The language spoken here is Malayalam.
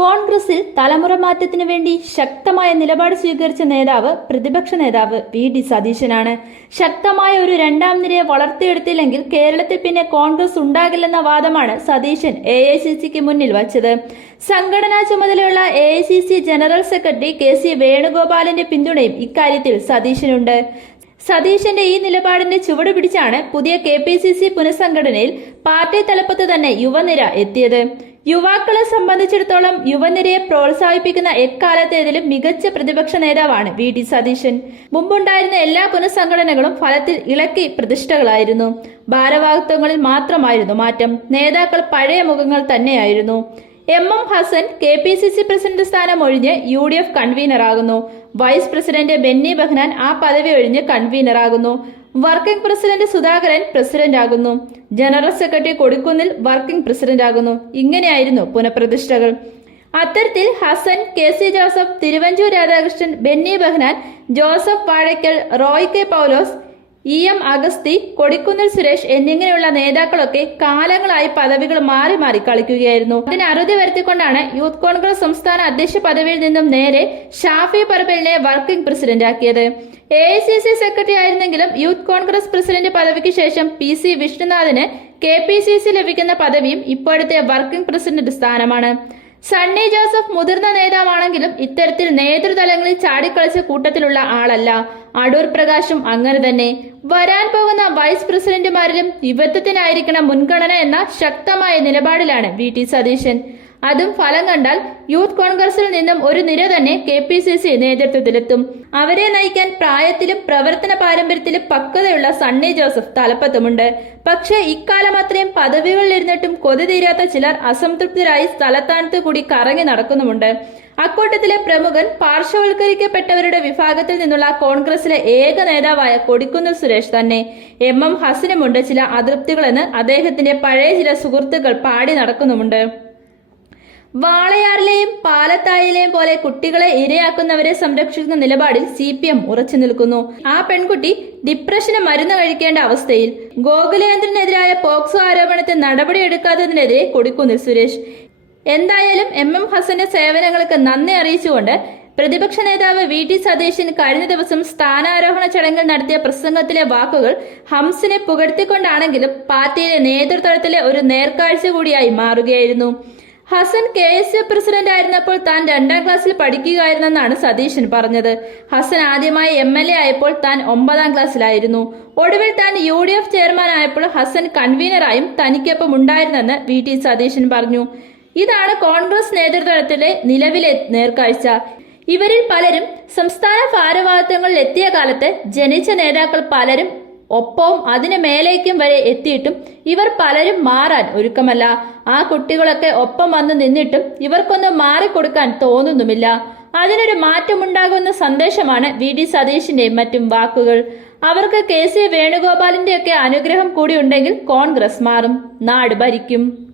കോൺഗ്രസിൽ തലമുറ മാറ്റത്തിനു വേണ്ടി ശക്തമായ നിലപാട് സ്വീകരിച്ച നേതാവ് പ്രതിപക്ഷ നേതാവ് വി ഡി സതീശനാണ്. ശക്തമായ ഒരു രണ്ടാം നിരയെ വളർത്തിയെടുത്തില്ലെങ്കിൽ കേരളത്തിൽ പിന്നെ കോൺഗ്രസ് ഉണ്ടാകില്ലെന്ന വാദമാണ് സതീശൻ എ ഐ സി സിക്ക് മുന്നിൽ വച്ചത്. സംഘടനാ ചുമതലയുള്ള A I C C general secretary K C വേണുഗോപാലിന്റെ പിന്തുണയും ഇക്കാര്യത്തിൽ സതീശനുണ്ട്. സതീശന്റെ ഈ നിലപാടിന്റെ ചുവട് പിടിച്ചാണ് പുതിയ കെ പി സി സി പുനഃസംഘടനയിൽ പാർട്ടി തലപ്പത്ത് തന്നെ യുവനിര എത്തിയത്. യുവാക്കളെ സംബന്ധിച്ചിടത്തോളം യുവനിരയെ പ്രോത്സാഹിപ്പിക്കുന്ന എക്കാലത്തേതിലും മികച്ച പ്രതിപക്ഷ നേതാവാണ് വി ഡി സതീശൻ. മുമ്പുണ്ടായിരുന്ന എല്ലാ പുനഃസംഘടനകളും ഫലത്തിൽ ഇളക്കി പ്രതിഷ്ഠകളായിരുന്നു. ഭാരവാഹിത്വങ്ങളിൽ മാത്രമായിരുന്നു മാറ്റം. നേതാക്കൾ പഴയ മുഖങ്ങൾ തന്നെയായിരുന്നു. M M Hassan K P C C president സ്ഥാനം ഒഴിഞ്ഞ് യു ഡി എഫ് കൺവീനറാകുന്നു. വൈസ് പ്രസിഡന്റ് ബെന്നി ബെഹ്നാൻ ആ പദവി ഒഴിഞ്ഞ് കൺവീനറാകുന്നു. വർക്കിംഗ് പ്രസിഡന്റ് സുധാകരൻ പ്രസിഡന്റ് ആകുന്നു general secretary Kodikunnil working president ആകുന്നു ഇങ്ങനെയായിരുന്നു പുനഃപ്രതിഷ്ഠകൾ. അത്തരത്തിൽ Hassan K C Joseph Thiruvanchoor Radhakrishnan Benny Behanan Joseph Vazhakkal Roy K Paulose E M Agasthi Kodikunnil Suresh എന്നിങ്ങനെയുള്ള നേതാക്കളൊക്കെ കാലങ്ങളായി പദവികൾ മാറി മാറി കളിക്കുകയായിരുന്നു. അതിന് അറുതി വരുത്തിക്കൊണ്ടാണ് യൂത്ത് കോൺഗ്രസ് സംസ്ഥാന അധ്യക്ഷ പദവിയിൽ നിന്നും നേരെ ഷാഫി പറമ്പലിനെ വർക്കിംഗ് പ്രസിഡന്റ് ആക്കിയത്. A I C C secretary ആയിരുന്നെങ്കിലും youth Congress president പദവിക്ക് ശേഷം പി സി വിഷ്ണുനാഥിന് കെ പി സി സി ലഭിക്കുന്ന പദവിയും ഇപ്പോഴത്തെ വർക്കിംഗ് പ്രസിഡന്റ് സ്ഥാനമാണ്. സണ്ണി ജോസഫ് മുതിർന്ന നേതാവാണെങ്കിലും ഇത്തരത്തിൽ നേതൃതലങ്ങളിൽ ചാടിക്കളിച്ച കൂട്ടത്തിലുള്ള ആളല്ല. അടൂർ പ്രകാശും അങ്ങനെ തന്നെ. വരാൻ പോകുന്ന വൈസ് പ്രസിഡന്റുമാരിലും യുവത്വത്തിനായിരിക്കണം മുൻഗണന എന്ന ശക്തമായ നിലപാടിലാണ് വി ടി സതീശൻ. അതും ഫലം കണ്ടാൽ യൂത്ത് കോൺഗ്രസിൽ നിന്നും ഒരു നിര തന്നെ കെ പി സി സി നേതൃത്വത്തിലെത്തും. അവരെ നയിക്കാൻ പ്രായത്തിലും പ്രവർത്തന പാരമ്പര്യത്തിലും പക്വതയുള്ള സണ്ണി ജോസഫ് തലപ്പത്തുമുണ്ട്. പക്ഷേ ഇക്കാലം അത്രയും പദവികളിലിരുന്നിട്ടും കൊതി തീരാത്ത ചിലർ അസംതൃപ്തരായി സ്ഥലത്താനത്ത് കൂടി കറങ്ങി നടക്കുന്നുമുണ്ട്. അക്കൂട്ടത്തിലെ പ്രമുഖൻ പാർശ്വവൽക്കരിക്കപ്പെട്ടവരുടെ വിഭാഗത്തിൽ നിന്നുള്ള കോൺഗ്രസിലെ ഏക നേതാവായ കൊടിക്കുന്നിൽ സുരേഷ് തന്നെ. എം. എം ഹസനുമുണ്ട് ചില അതൃപ്തികളെന്ന് അദ്ദേഹത്തിന്റെ പഴയ ചില സുഹൃത്തുക്കൾ പാടി നടക്കുന്നുമുണ്ട്. വാളയാറിലെയും പാലത്തായിലെയും പോലെ കുട്ടികളെ ഇരയാക്കുന്നവരെ സംരക്ഷിക്കുന്ന നിലപാടിൽ സി പി എം ഉറച്ചു നിൽക്കുന്നു. ആ പെൺകുട്ടി ഡിപ്രഷന് മരുന്ന് കഴിക്കേണ്ട അവസ്ഥയിൽ ഗോകുലേന്ദ്രനെതിരായ പോക്സോ ആരോപണത്തിൽ നടപടിയെടുക്കാത്തതിനെതിരെ കൊടിക്കുന്നിൽ സുരേഷ്. എന്തായാലും എം എം ഹസന്റെ സേവനങ്ങൾക്ക് നന്ദി അറിയിച്ചുകൊണ്ട് പ്രതിപക്ഷ നേതാവ് വി ടി സതീശൻ കഴിഞ്ഞ ദിവസം സ്ഥാനാരോഹണ ചടങ്ങിൽ നടത്തിയ പ്രസംഗത്തിലെ വാക്കുകൾ ഹംസിനെ പുകഴ്ത്തിക്കൊണ്ടാണെങ്കിലും പാർട്ടിയിലെ നേതൃത്വത്തിലെ ഒരു നേർക്കാഴ്ച കൂടിയായി മാറുകയായിരുന്നു. Hassan K S A president ആയിരുന്നപ്പോൾ താൻ രണ്ടാം ക്ലാസ്സിൽ പഠിക്കുകയായിരുന്നെന്നാണ് സതീശൻ പറഞ്ഞത്. ഹസൻ ആദ്യമായി എം എൽ എ ആയപ്പോൾ താൻ ഒമ്പതാം ക്ലാസ്സിലായിരുന്നു. ഒടുവിൽ താൻ യു ഡി എഫ് ചെയർമാൻ ആയപ്പോൾ ഹസൻ കൺവീനറായും തനിക്കൊപ്പം ഉണ്ടായിരുന്നെന്ന് വി. ടി. സതീശൻ പറഞ്ഞു. ഇതാണ് കോൺഗ്രസ് നേതൃത്വത്തിലെ നിലവിലെ നേർക്കാഴ്ച. ഇവരിൽ പലരും സംസ്ഥാന ഭാരവാഹിത്വങ്ങളിൽ എത്തിയ കാലത്ത് ജനിച്ച നേതാക്കൾ പലരും ഒപ്പവും അതിന് മേലേക്കും വരെ എത്തിയിട്ടും ഇവർ പലരും മാറാൻ ഒരുക്കമല്ല. ആ കുട്ടികളൊക്കെ ഒപ്പം വന്ന് നിന്നിട്ടും ഇവർക്കൊന്നും മാറിക്കൊടുക്കാൻ തോന്നുന്നുമില്ല. അതിനൊരു മാറ്റമുണ്ടാകുന്ന സന്ദേശമാണ് വി. ഡി. സതീഷിന്റെയും മറ്റും വാക്കുകൾ. അവർക്ക് കെ. സി. വേണുഗോപാലിന്റെയൊക്കെ അനുഗ്രഹം കൂടി ഉണ്ടെങ്കിൽ കോൺഗ്രസ് മാറും. നാട് ഭരിക്കും.